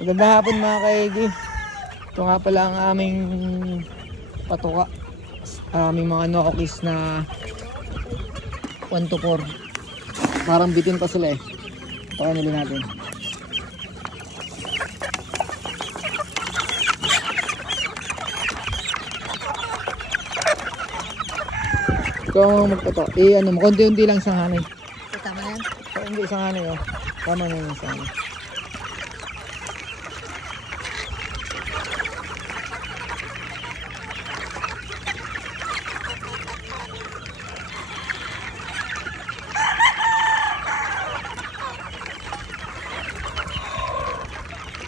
Magandang hapon mga kaigi. Ito nga pala ang aming patuka. Aming mga nokis na 1 to 4. Parang bitin pa sila eh. Pakain nila natin. Kung magpato, ano mo, konti-unti lang isang hanay. Tama na yan? Hindi, isang hanay oh. Tama na yung isang hanay.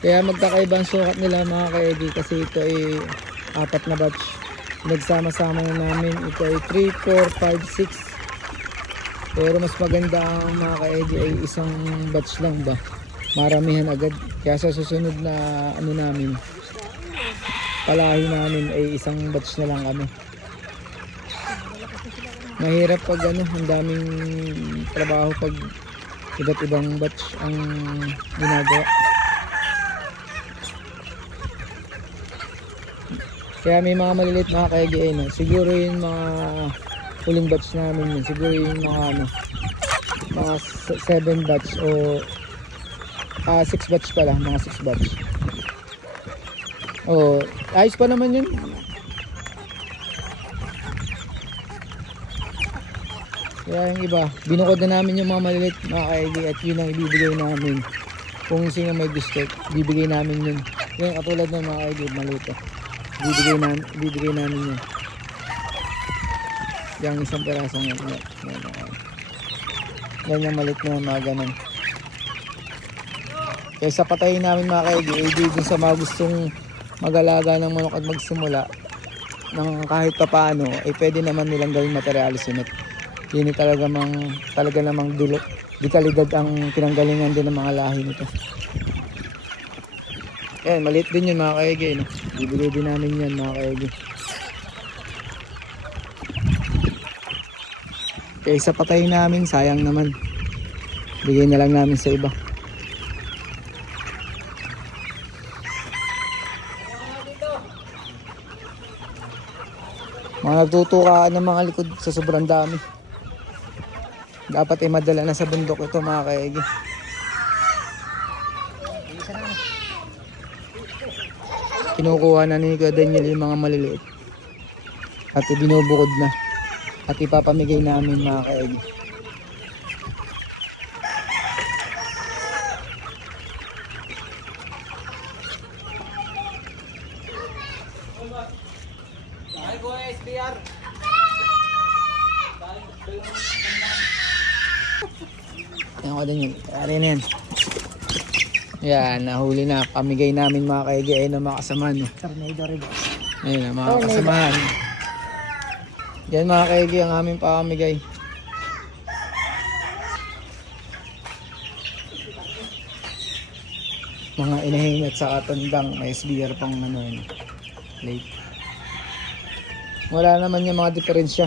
Kaya magkakaibang sukat nila mga ka-Eddie kasi ito ay 4 na batch. Nagsama-sama na namin. Ito ay 3, 4, 5, 6. Pero mas maganda ang mga ka-Eddie ay isang batch lang ba. Maramihan agad. Kaya sa susunod na ano namin, palahi namin ay isang batch na lang kami. Mahirap pag ano, ang daming trabaho pag iba't ibang batch ang ginagawa. Kaya may mga maliliit mga kaigi no? Siguro yung mga huling batch namin yun. Siguro yung mga ano, mga 7 batch o 6 batch pala, mga 6 batch. Oh, ayos pa naman yun. Kaya yung iba, binukod na namin yung mga maliliit mga kaigi at yun ang ibibigay namin. Kung sino may gusto, bibigay namin yun. Yung katulad ng mga kaigi, maliit bibigay namin yun. Yung isang perasong yan. Yan yung malit na mga ganun. Kaya sa patayin namin mga kaigi, ay dun sa mga gustong mag-alaga ng manok at magsimula ng kahit pa paano, ay pwede naman nilang gawing materialis yun. Yun talaga namang dekalidad ang pinanggalingan din ng mga lahi nito. Yan, maliit din yun mga kaigi, no? Bibigay din namin yan mga kaigi. Kaya sa patay namin, sayang naman. Bigay na lang namin sa iba. Mga nagtutukaan ng mga likod sa sobrang dami. Dapat ay madala na sa bundok ito mga kaigi. Kinukuha na ni Kuya Daniel yung mga maliliit at ibinubukod na at ipapamigay namin mga kaegi. Ayan Kuya Daniel, kaya na yan. Yan, nahuli na. Pamigay namin mga kaigi. Ayun ang mga kasamahan. Tornado rin. Ayun ang mga kasamahan. Yan mga kaigi ang aming pamigay. Mga inahin at sa atandang may SBR pang ano yun. Late. Wala naman yung mga diferensya.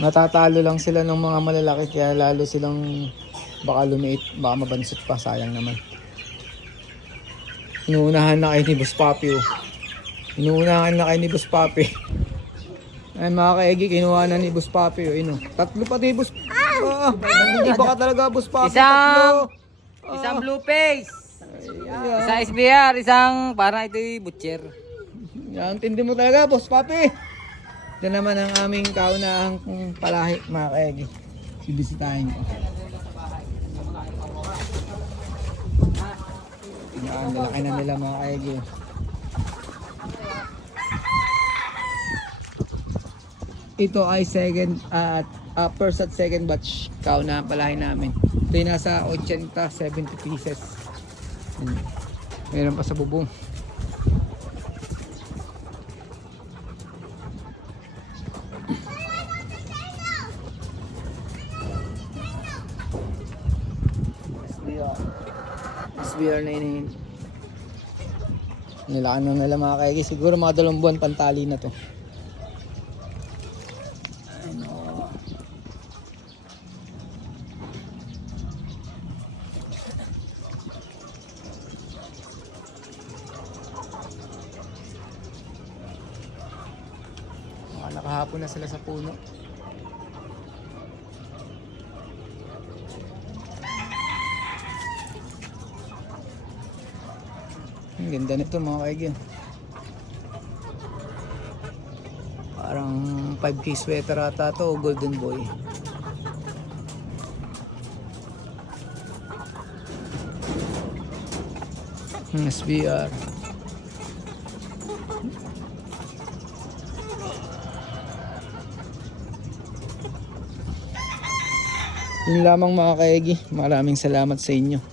Natatalo lang sila ng mga malalaki kaya lalo silang baka lumiit, baka mabansot pa, sayang naman. Inuunahan na kayo ni Boss Papi oh. Inuunahan na kayo ni Boss Papi. Ay mga kaigi, kinuha na ni Boss Papi oh. Ino. Tatlo pati Boss Papi. Iba ka talaga Boss Papi. Isang blue face. Ayan. Isang SBR, isang parang ito'y butcher. Yan, tindi mo talaga Boss Papi. Ito naman ang aming kaunahang palahi mga kaigi. Sibisitahin ko. Yan, lalaki na nila mga kaigi. Ito ay first at second batch kaunahan palahi namin. Ito ay nasa 80-70 pieces. Meron pa sa bubong. SBR na inahin. Nilaan na nila mga kaigi. Siguro mga 2 buwan pantali na to. Ano. Kahapon na sila sa puno. Ang ganda nito mga kaigyan. Parang 5K sweater ata to, Golden Boy. SBR. Yun lamang mga kaegi. Maraming salamat sa inyo.